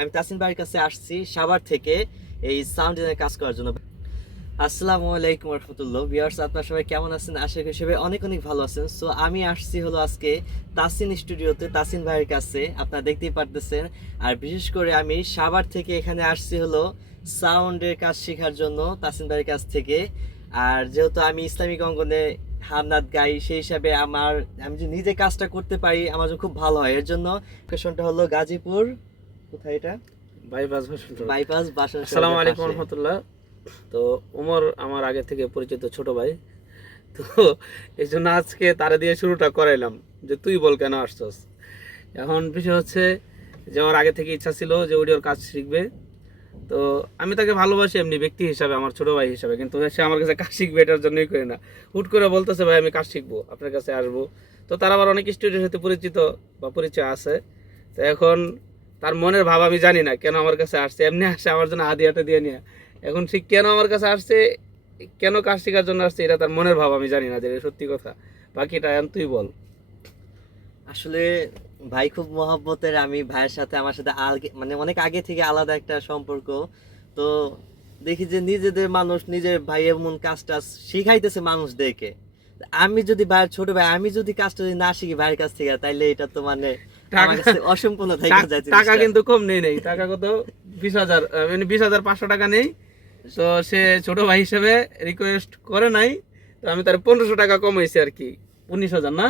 আমি তাসিন ভাইয়ের কাছে আসছি সাভার থেকে এই সাউন্ড ডিজাইনের কাজ করার জন্য। আসসালামু আলাইকুম রহমতুল্লাহ। ভিউয়ার্স, আপনারা সবাই কেমন আছেন? আশা করি সবাই অনেক অনেক ভালো আছেন। সো আমি আসছি হলো আজকে তাসিন স্টুডিওতে, তাসিন ভাইয়ের কাছে, আপনারা দেখতেই পারতেছেন। আর বিশেষ করে আমি সাভার থেকে এখানে আসছি হলো সাউন্ডের কাজ শেখার জন্য তাসিন ভাইয়ের কাছ থেকে। আর যেহেতু আমি ইসলামিক অঙ্গনে হামনাদ গাই, সেই হিসাবে আমি যদি নিজে কাজটা করতে পারি আমার জন্য খুব ভালো হয়। এর জন্য লোকেশনটা হলো গাজীপুর, কোথায় এটা? বাইপাস বাসন। আসসালামু আলাইকুম রহমতুল্লাহ। তো ওমর আমার আগে থেকে পরিচিত ছোট ভাই, তো এই জন্য আজকে তারা দিয়ে শুরুটা করাইলাম যে তুই বল কেন আসছস। এখন বিষয় হচ্ছে যে আমার আগে থেকে ইচ্ছা ছিল যে অডিওর কাজ শিখবে। তো আমি তাকে ভালোবাসি এমনি ব্যক্তি হিসাবে, আমার ছোট ভাই হিসাবে, কিন্তু সে আমার কাছে কাজ শিখবে এটার জন্যই করে না। হুট করে বলতেছে ভাই আমি কাজ শিখবো, আপনার কাছে আসবো। তো তার আবার অনেক স্টুডিওর সাথে পরিচিত বা পরিচয় আছে। তো এখন তার মনের ভাব আমি জানি না কেন আমার কাছে আসছে, এমনি আসছে আমার জন্য হাদিয়াটা দিয়ে নিয়ে। এখন সে কেন আমার কাছে আসছে, কেন কাজ শেখার জন্য আসছে, এটা তার মনের ভাব আমি জানি না, যে সত্যি কথা। বাকিটা এখন তুই বল। আসলে ভাই খুব মহব্বতের। আমি ভাইয়ের সাথে, আমার সাথে মানে অনেক আগে থেকে আলাদা একটা সম্পর্ক। তো দেখি যে নিজেদের মানুষ নিজের ভাই এমন কাজ টাজ শিখাইতেছে মানুষদেরকে। আমি যদি ভাইয়ের ছোট ভাই, আমি যদি কাজটা যদি না শিখি ভাইয়ের কাছ থেকে, তাইলে এটা তো মানে আমার কাছে অসম্পূর্ণ থেকে যায়। টাকা কিন্তু কম নেই টাকা কত 20,000, মানে 20,500 টাকা নেই। তো সে ছোট ভাই হিসেবে রিকোয়েস্ট করে নাই, তো আমি তার 1500 টাকা কমাইছি আর কি। 19,000 না,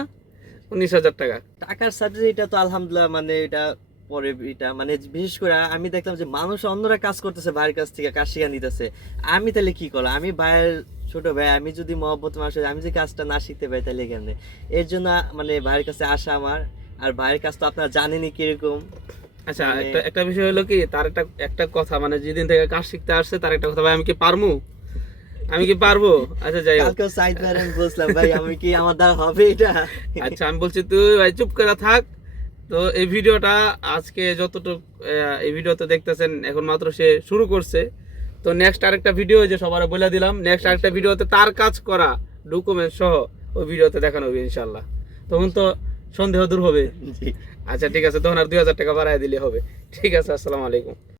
19,000 টাকা। টাকার সাথে এটা তো আলহামদুলিল্লাহ, মানে এটা পরে এটা মানে বিশেষ করে আমি দেখলাম যে মানুষ অন্যরা কাজ করতেছে, ভাইয়ের কাছ থেকে কাজ শিখা নিতেছে। আমি তাহলে কি করলাম? আমি ভাইয়ের ছোট ভাই, আমি যদি মহব্বত মানুষের, আমি যদি কাজটা না শিখতে পারি তাহলে কেমনে? এর জন্য মানে ভাইয়ের কাছে আসা আমার। আর ভাইয়ের কাজ তো আপনারা জানেনই কিরকম। আচ্ছা, একটা বিষয় হলো কি, তার একটা কথা, মানে যেদিন থেকে কাজ শিখতে আসছে তার একটা কথা, ভাই আমি কি পারবো? আচ্ছা যাই হোক, কালকে সাইদ ভাই আমি বলছিলাম ভাই আমি কি, আমার দ্বারা হবে এটা? আচ্ছা আমি বলছি তুই ভাই চুপ করে থাক। তো এই ভিডিওটা আজকে যতটুকু এই ভিডিওতে দেখতেছেন, এখন মাত্র সে শুরু করছে। তো নেক্সট আরেকটা ভিডিও যে সবার বলে দিলাম, নেক্সট আরেকটা ভিডিওতে তার কাজ করা ডকুমেন্ট সহ ওই ভিডিওতে দেখানো হবে ইনশাল্লাহ। তখন তো সন্দেহ দূর হবে। আচ্ছা ঠিক আছে, তখন আর 2,000 টাকা বাড়ায় দিলে হবে। ঠিক আছে, আসসালামু আলাইকুম।